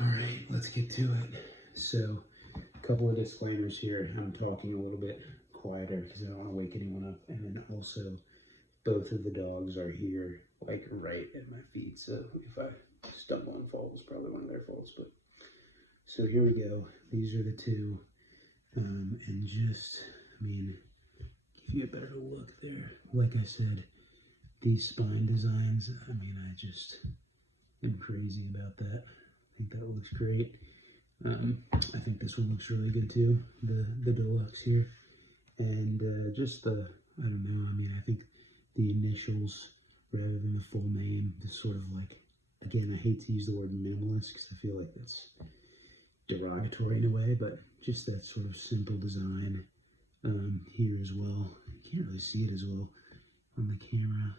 All right, let's get to it. So, a couple of disclaimers here. I'm talking a little bit quieter because I don't want to wake anyone up. And then also, both of the dogs are here, like right at my feet. So if I stumble and fall, it's probably one of their faults. But so here we go. These are the two. And just, I mean, give you a better look there. Like I said, these spine designs, I mean, I just am crazy about that. I think that looks great. I think this one looks really good too, the Deluxe here. And just the, I don't know, I mean, I think the initials rather than the full name, just sort of like, again, I hate to use the word minimalist because I feel like that's derogatory in a way, but just that sort of simple design here as well. You can't really see it as well on the camera,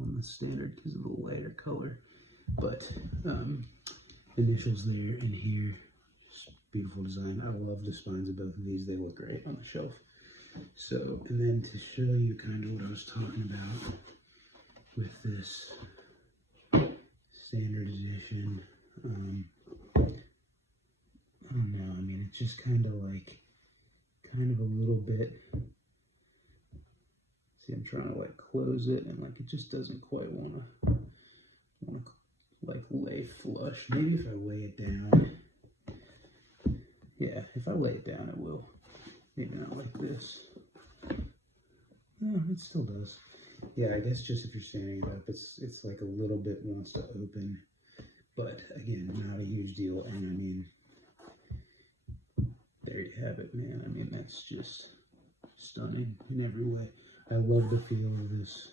on the standard because of the lighter color, but initials there and here, just beautiful design. I love the spines of both of these. They look great on the shelf. So, and then to show you kind of what I was talking about with this standard edition, I don't know, I mean, it's just kind of like, kind of a little bit, see, I'm trying to like close it and like it just doesn't quite want to like lay flush. Maybe if I lay it down, yeah, if I lay it down it will. Maybe not like this. No, it still does. Yeah, I guess just if you're standing it up, it's like a little bit wants to open, but again, not a huge deal. And I mean, there you have it, man. I mean, that's just stunning in every way. I love the feel of this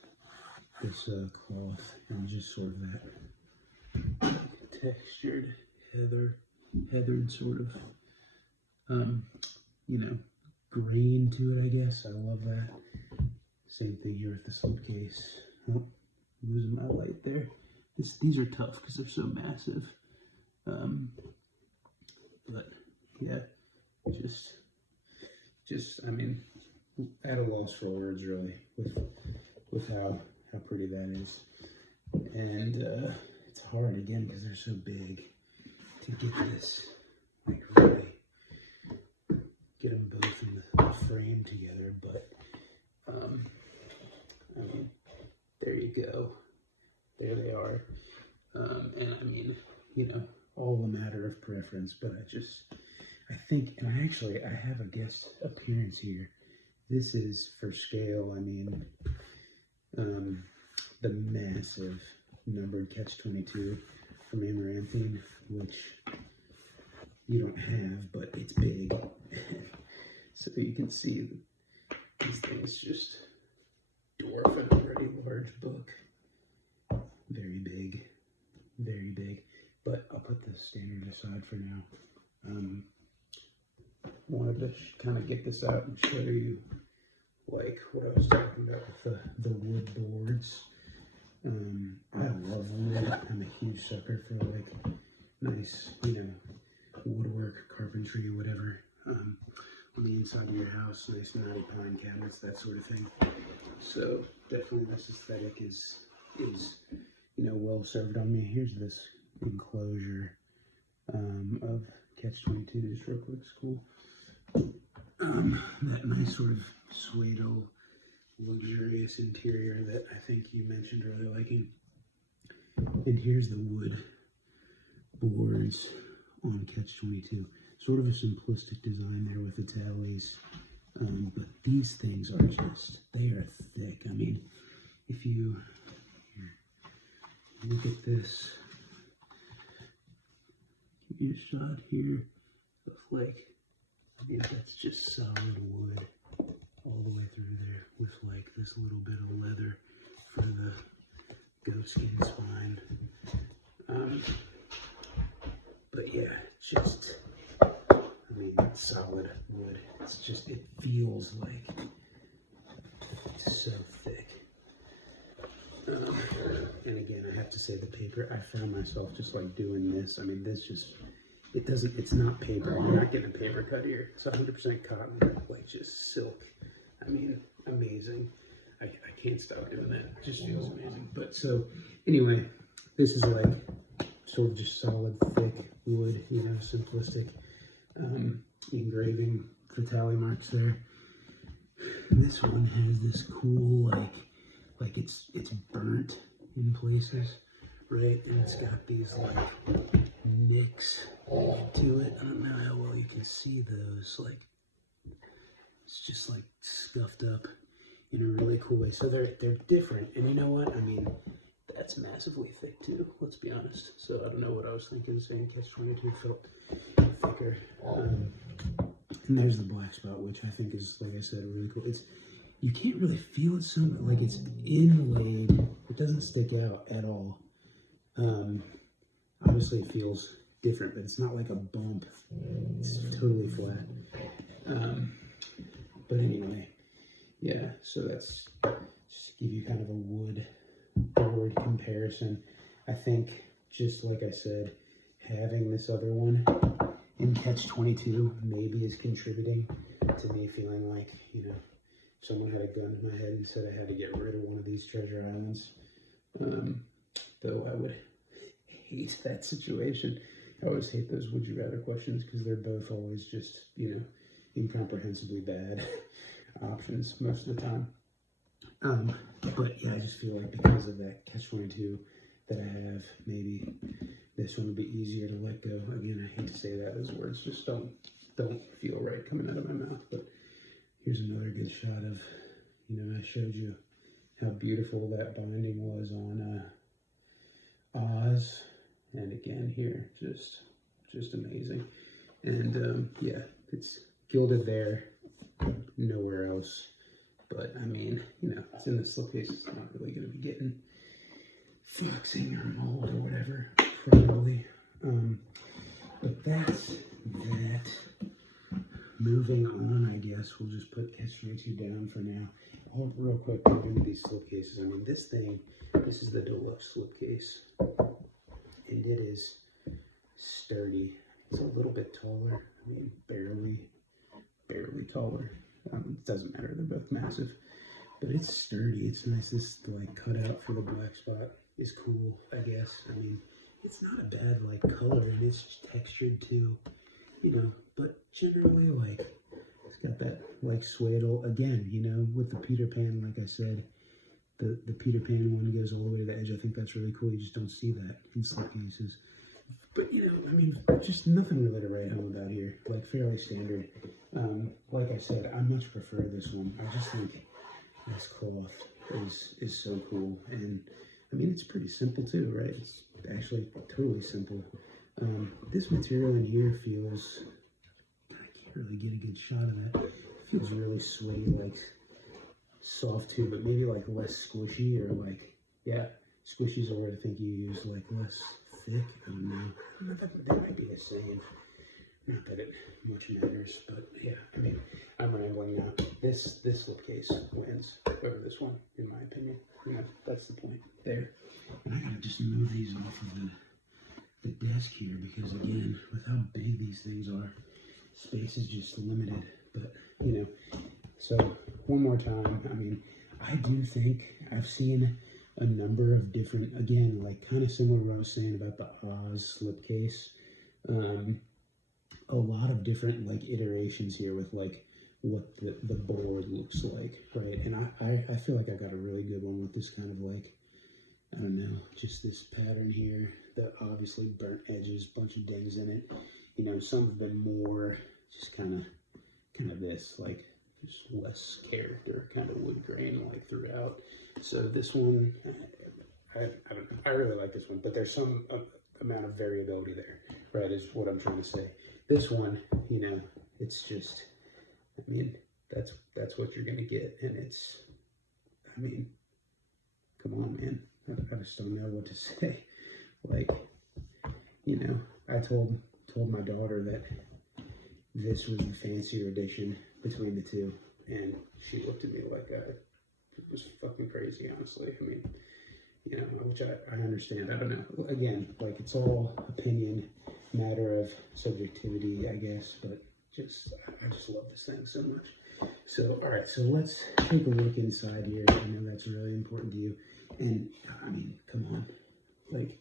cloth and just sort of that textured heathered sort of you know, grain to it, I guess. I love that. Same thing here with the slipcase. Oh, losing my light there. These are tough because they're so massive. But yeah, just I mean, at a loss for words really with how pretty that is. And it's hard again because they're so big to get this like really get them both in the frame together, but I mean, there you go. There they are. And I mean, you know, all a matter of preference, but I think, and I have a guest appearance here. This is for scale. I mean, the massive numbered Catch-22 from Amaranthine, which you don't have, but it's big. So you can see this thing is just dwarf an already large book. Very big, very big. But I'll put the standard aside for now. Wanted to kind of get this out and show you like what I was talking about with the wood boards. I love wood. I'm a huge sucker for like nice, you know, woodwork, carpentry, whatever. On the inside of your house, nice knotty pine cabinets, that sort of thing. So definitely this aesthetic is you know, well served on me. Here's this enclosure of Catch-22, just real quick, it's cool. That nice sort of suede-o, luxurious interior that I think you mentioned really liking. And here's the wood boards on Catch-22. Sort of a simplistic design there with the tallies, but these things are just, they are thick. I mean, if you look at this, give you a shot here of like, I mean, that's just solid wood all the way through there with like this little bit of leather for the goatskin spine. But yeah, just, I mean, it's solid wood. It's just, it feels like it's so thick. And again, I have to say the paper, I found myself just like doing this. I mean, this just, it doesn't, it's not paper. You're not getting a paper cut here. It's 100% cotton, like just silk. I mean, amazing. I can't stop doing that. It just feels amazing. But so, anyway, this is like sort of just solid, thick wood, you know, simplistic engraving for tally marks there. This one has this cool, like it's burnt in places, right? And it's got these like nicks to it. I don't know how well you can see those. Like it's just like scuffed up in a really cool way. So they're different. And you know what? I mean, that's massively thick too. Let's be honest. So I don't know what I was thinking. Saying Catch-22 felt thicker. And there's the black spot, which I think is, like I said, really cool. It's, you can't really feel it so much, like it's inlaid. It doesn't stick out at all. Obviously it feels different, but it's not like a bump. It's totally flat. But anyway, yeah, so that's just to give you kind of a wood board comparison. I think, just like I said, having this other one in Catch-22 maybe is contributing to me feeling like, you know, someone had a gun to my head and said I had to get rid of one of these treasure islands. Though I would hate that situation. I always hate those would you rather questions because they're both always just, you know, incomprehensibly bad options most of the time. But yeah, I just feel like because of that Catch-22 that I have, maybe this one would be easier to let go. Again, I hate to say that, those words just don't feel right coming out of my mouth. But here's another good shot of, you know, I showed you how beautiful that binding was on Oz, and again here, just amazing. And yeah, it's gilded there, nowhere else. But I mean, you know, it's in the slipcase. It's not really going to be getting fluxing or mold or whatever, probably. But that's that. Moving on, I guess we'll just put Catch-22 down for now. Oh, real quick, we're going to these slipcases. I mean, this is the Deluxe slipcase, and it is sturdy. It's a little bit taller. I mean, barely taller. It doesn't matter, they're both massive, but it's sturdy. It's nice. This like cutout for the black spot is cool, I guess. I mean, it's not a bad like color, and it's textured too, you know, but generally like it's got that like swaddle again, you know, with the Peter Pan. Like I said, the Peter Pan one goes all the way to the edge. I think that's really cool. You just don't see that in slipcases. But, you know, I mean, just nothing really to write home about here. Like, fairly standard. Like I said, I much prefer this one. I just think this cloth is so cool. And, I mean, it's pretty simple, too, right? It's actually totally simple. This material in here feels... I can't really get a good shot of that. It feels really sweaty, like, soft, too, but maybe, like, less squishy or, like, yeah, squishy's a word I think you use, like, less... thick. I don't know. That might be the same. Not that it much matters, but yeah. I mean, I'm rambling now. This slipcase wins over this one, in my opinion. You know, that's the point there. And I gotta just move these off of the desk here because again, with how big these things are, space is just limited. But you know, so one more time. I mean, I do think I've seen a number of different, again, like kind of similar to what I was saying about the Oz slipcase. A lot of different like iterations here with like what the board looks like, right? And I feel like I got a really good one with this kind of like, I don't know, just this pattern here, the obviously burnt edges, bunch of dings in it. You know, some have been more just kind of this, like just less character, kind of wood grain like throughout. So this one, I don't know, I really like this one, but there's some amount of variability there, right, is what I'm trying to say. This one, you know, it's just, I mean, that's what you're gonna get, and it's, I mean, come on, man, I just don't know what to say. Like, you know, I told my daughter that this was the fancier edition between the two, and she looked at me like it was fucking crazy, honestly. I mean, you know, which I understand. I don't know. Again, like, it's all opinion, matter of subjectivity, I guess, but I just love this thing so much. So, all right, so let's take a look inside here. I know that's really important to you. And, I mean, come on. Like,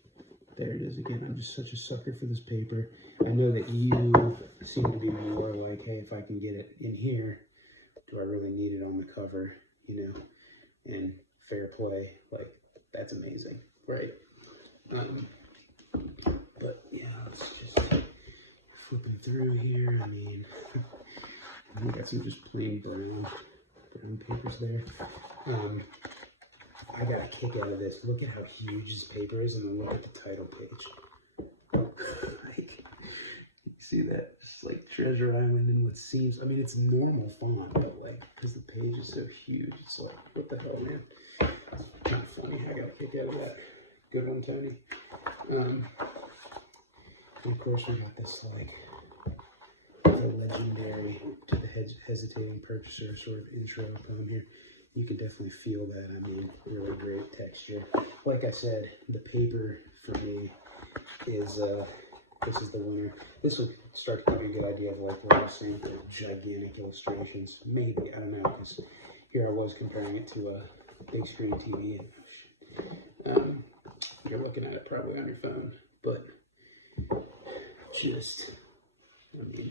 there it is again. I'm just such a sucker for this paper. I know that you seem to be more like, hey, if I can get it in here, do I really need it on the cover, you know? And fair play, like, that's amazing, right? But yeah, let's just flipping through here. I mean, we got some just plain brown papers there. I got a kick out of this. Look at how huge this paper is, and then look at the title page. Like, you see that? Just like Treasure Island and what seems, I mean, it's normal font, but like, because the page is so huge, it's like, what the hell, man? It's kind of funny. I got a kick out of that. Good one, Tony. And of course, we got this, like, the legendary to the hesitating purchaser sort of intro poem here. You can definitely feel that. I mean, really great texture. Like I said, the paper for me is, this is the winner. This will start to give you a good idea of like what I was saying for gigantic illustrations. Maybe, I don't know, because here I was comparing it to a big screen TV. You're looking at it probably on your phone, but just, I mean,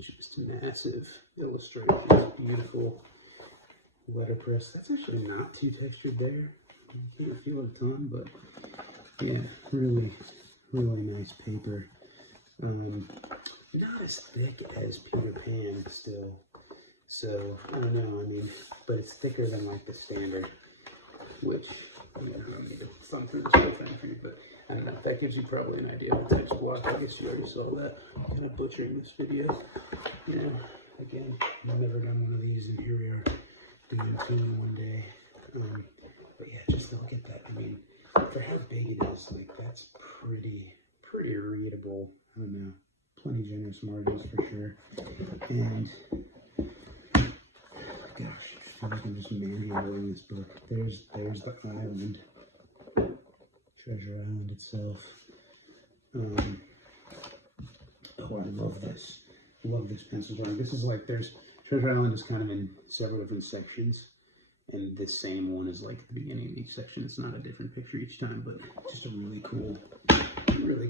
just massive illustrations, beautiful letterpress. That's actually not too textured there. You can't feel it a ton, but yeah, really, really nice paper. Not as thick as Peter Pan still, so I don't know. I mean, but it's thicker than like the standard, which, you know, I don't need to thumb through this whole thing for you, but I don't know. That gives you probably an idea of the text block. I guess you already saw that. I'm kind of butchering this video. You know, again, I've never done one of these, and here we are doing two in one day. But yeah, just look at that. I mean, for how big it is, like, that's pretty readable. I don't know, plenty generous margins for sure. And gosh, I feel like I'm just manhandling this book. There's the island, Treasure Island itself. Oh, I love this. Love this pencil drawing. This is like, there's Treasure Island is kind of in several different sections, and this same one is like the beginning of each section. It's not a different picture each time, but just a really cool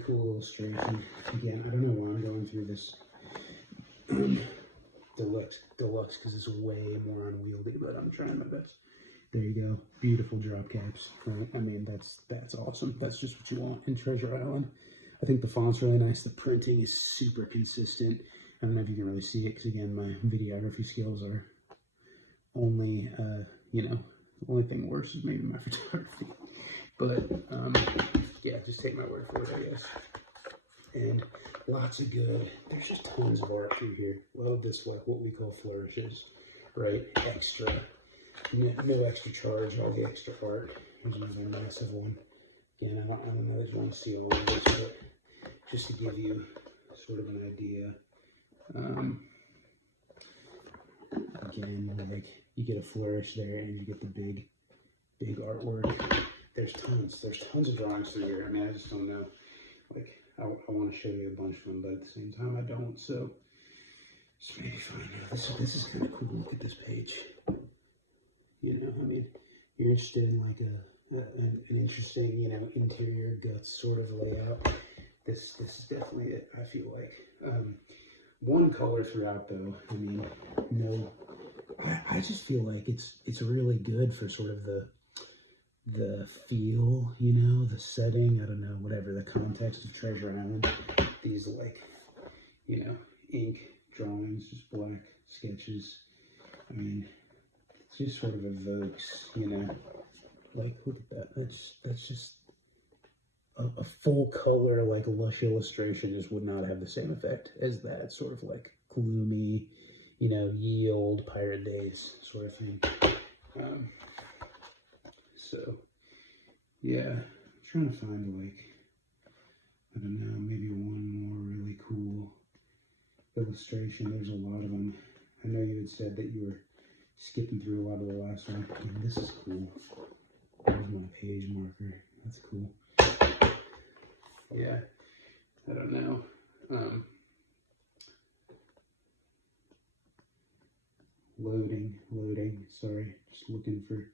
illustration. Again, I don't know why I'm going through this deluxe because it's way more unwieldy, but I'm trying my best. There you go. Beautiful drop caps. Right? I mean, that's awesome. That's just what you want in Treasure Island. I think the font's really nice. The printing is super consistent. I don't know if you can really see it because, again, my videography skills are only, you know, the only thing worse is maybe my photography. But, yeah, just take my word for it, I guess. And lots of good, there's just tons of art through here. A lot of this, like, what we call flourishes, right? Extra. No extra charge, all the extra art. There's another massive one. Again, I don't know that you want to see all of this, but just to give you sort of an idea. Again, like, you get a flourish there and you get the big artwork. There's tons of drawings through here. I mean, I just don't know. Like, I want to show you a bunch of them, but at the same time, I don't. So maybe find out. This is kind of cool. Look at this page. You know, I mean, you're interested in like an interesting, you know, interior guts sort of layout. This is definitely it, I feel like. One color throughout, though. I mean, no, I just feel like it's really good for sort of the feel, you know, the setting, I don't know, whatever, the context of Treasure Island. These, like, you know, ink drawings, just black sketches. I mean, it just sort of evokes, you know, like, look at that. That's just a full color, like, lush illustration just would not have the same effect as that sort of like gloomy, you know, ye old pirate days sort of thing. So yeah, I'm trying to find, like, I don't know, maybe one more really cool illustration. There's a lot of them. I know you had said that you were skipping through a lot of the last one. And this is cool. There's my page marker. That's cool. Yeah, I don't know. Loading. Sorry, just looking for if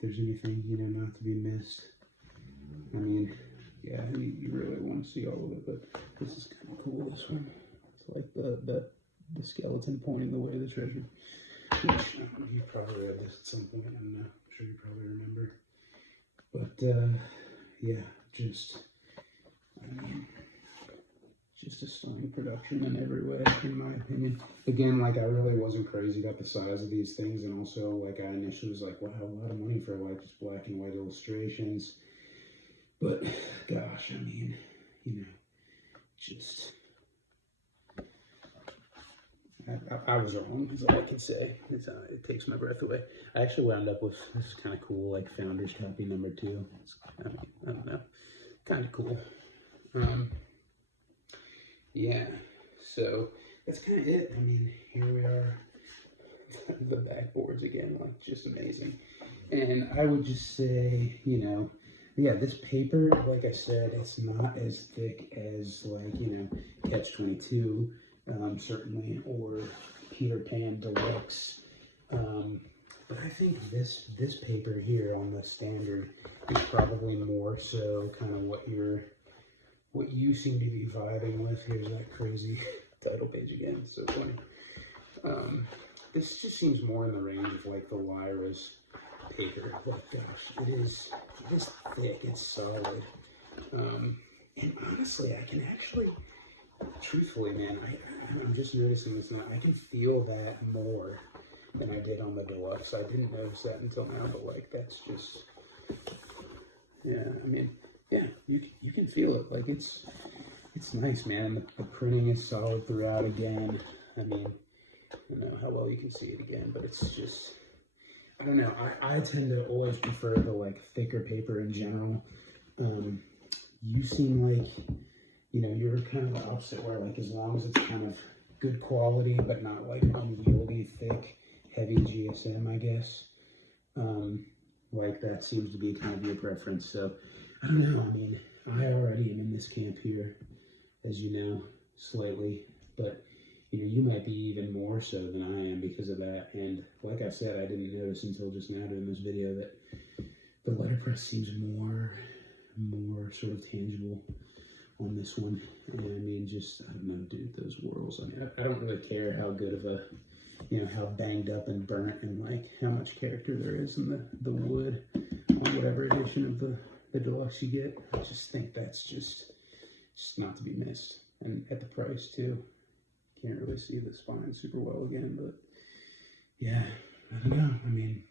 there's anything, you know, not to be missed. I mean, yeah, you really want to see all of it, but this is kind of cool, this one. It's like the skeleton pointing the way to the treasure. Which, you probably read this at some point, I'm sure you probably remember. But, yeah, just, I mean, just a stunning production in every way, in my opinion. Again, like, I really wasn't crazy about the size of these things, and also, like, I initially was like, wow, a lot of money for, like, just black and white illustrations. But, gosh, I mean, you know, just... I was wrong, is all I can say. It takes my breath away. I actually wound up with, this is kind of cool, like Founders Copy number 2. It's, I don't know, kind of cool. Yeah, so that's kind of it. I mean, here we are, the backboards again, like just amazing. And I would just say, you know, yeah, this paper, like I said, it's not as thick as, like, you know, Catch-22. Certainly, or Peter Pan Deluxe. But I think this paper here on the standard is probably more so kind of what you seem to be vibing with. Here's that crazy title page again, so funny. This just seems more in the range of like the Lyra's paper. Like, gosh, it is thick, it's solid. And honestly, I can actually, truthfully, man, I'm just noticing this now. I can feel that more than I did on the Deluxe. I didn't notice that until now, but like that's just, yeah. I mean, yeah, you can feel it. Like it's nice, man. The printing is solid throughout. Again, I mean, I don't know how well you can see it again, but it's just, I don't know. I tend to always prefer the like thicker paper in general. You seem like, you know, you're kind of the opposite, where like as long as it's kind of good quality but not like unwieldy, thick, heavy GSM, I guess, like that seems to be kind of your preference. So I don't know. I mean, I already am in this camp here, as you know, slightly, but you know, you might be even more so than I am because of that. And like I said, I didn't notice until just now doing this video that the letterpress seems more sort of tangible on this one. And I mean, just, I don't know, dude, those whorls. I mean, I don't really care how good of a, you know, how banged up and burnt and like how much character there is in the wood on whatever edition of the Deluxe you get. I just think that's just not to be missed. And at the price too. Can't really see the spine super well again, but yeah, I don't know. I mean,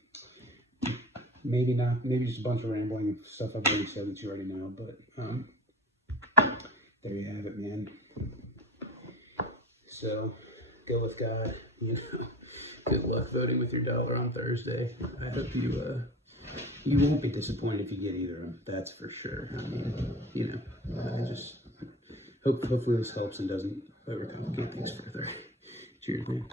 maybe not, maybe just a bunch of rambling stuff I've already said that you already know, but there you have it, man. So go with God, you know. Good luck voting with your dollar on Thursday. I hope you won't be disappointed if you get either of them, that's for sure. I mean, you know, I just hopefully this helps and doesn't overcomplicate things further. Cheers, man.